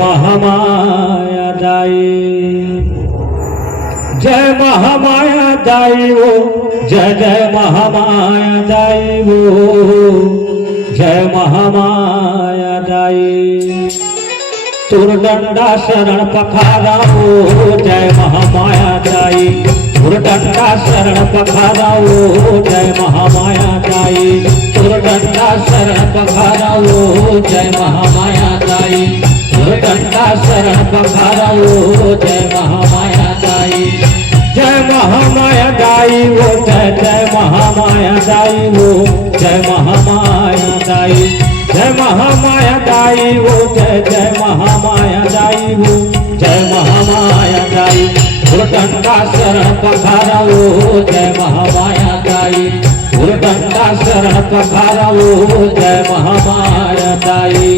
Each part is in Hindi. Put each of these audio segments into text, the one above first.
महामाया दाई, जय महामाया दाई वो, जय जय महामाया दाई वो, जय महामाया दाई। तुरदंडा शरण पखाराओ, जय महामाया दाई, तुरदंडा शरण पखाराओ, जय महामाया दाई, तुरदंडा शरण पखाराओ, जय महामाया दाई, तुरदंडा शरण पखाराओ, जय महामाया दाई। जय महामाया दाई वो, जय जय महामाया दाई वो, जय महामाया दाई, जय महामाया दाई वो, जय जय महामाया दाई वो, जय महामाया दाई। तुरदंडा शरण पखाराओ, जय महामाया दाई, तुरदंडा शरण पखाराओ, जय महामाया दाई।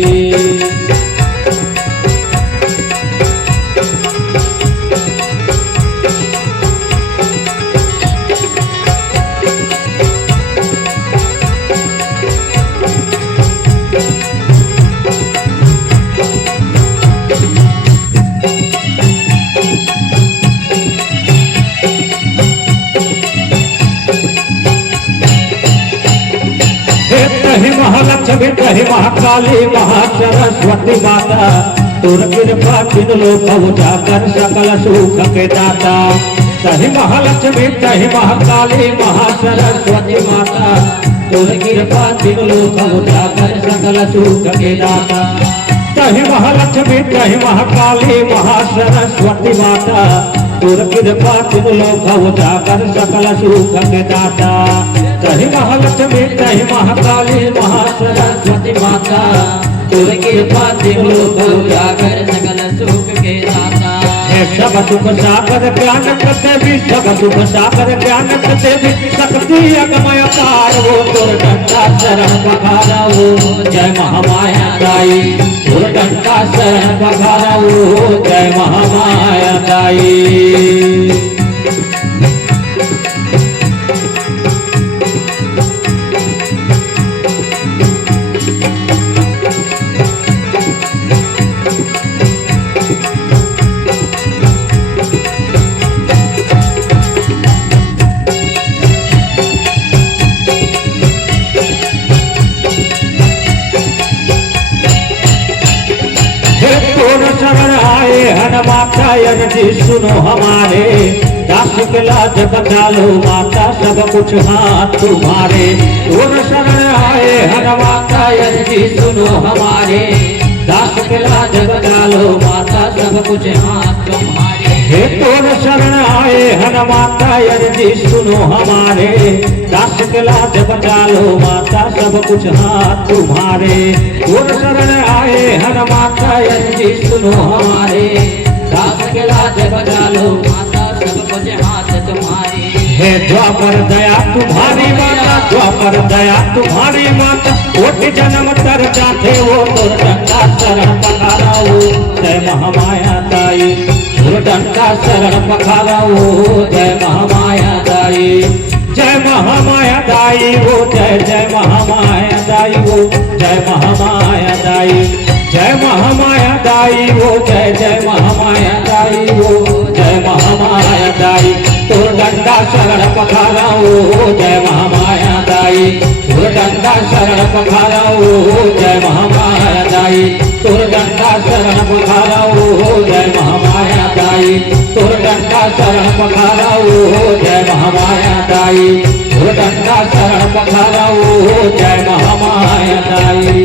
कही महालक्ष्मी, कही महाकाली, महासरस्वती माता, तुर कृपा किन लोक उजागर सकल सुख के दाता। कही महालक्ष्मी, कही महाकाली, महासरस्वती माता, तुर कृपा किन लोक उजागर सकल सुख के दाता। कही महालक्ष्मी, कही महाकाली, महासरस्वती माता, तुर कृपा किन लोक उजागर सकल सुख के दाता। कही महालक्ष्मी, कही महाकाली, महासरस्वती माता, तुर कृपा किन लोक उजागर सकल सुख के दाता। सब सुख सागर ज्ञान देवी, सब सुख सागर ज्ञान देवी, शक्ति अगमय पार वो, तुरदंडा शरण पखाराओ, जय महामाया दाई, तुरदंडा शरण पखाराओ, जय महामाया दाई। शरण आए हनुमाता जी सुनो हमारे, दास के लाज बचा लो माता, सब कुछ हाथ तुम्हारे। तुम शरण आए हनुमाता जी सुनो हमारे, दास के लाज बचा लो माता, सब कुछ हाथ तुम्हारे। हे तुम शरण आए हनुमाता जी सुनो हमारे, दास के लाज बचा लो माता, सब कुछ हाथ तुम्हारे। तुम शरण आए हनुमाता जी सुनो हमारे, दास के लाज बचा लो माता, सब कुछ हाथ तुम्हारे। हे द्वापर दया तुम्हारी माता, द्वापर दया तुम्हारी माता, कोटि जन्म तर जाते वो, तुरदंडा शरण पखाराओ, जय महामाया दाई, तुरदंडा शरण पखाराओ, जय महामाया दाई। जय महामाया दाई वो, जय जय महामाया दाई वो, जय महामाया दाई, जय महामाया दाई वो, जय जय महामाया दाई वो, जय महामाया दाई। तुरदंडा शरण पखाराओ, जय महामाया दाई, तुरदंडा शरण पखाराओ, जय महामाया दाई, तुरदंडा शरण पखाराओ, जय महामाया दाई, तुरदंडा शरण पखाराओ, जय महामाया दाई, तुरदंडा शरण पखाराओ, जय महामाया दाई।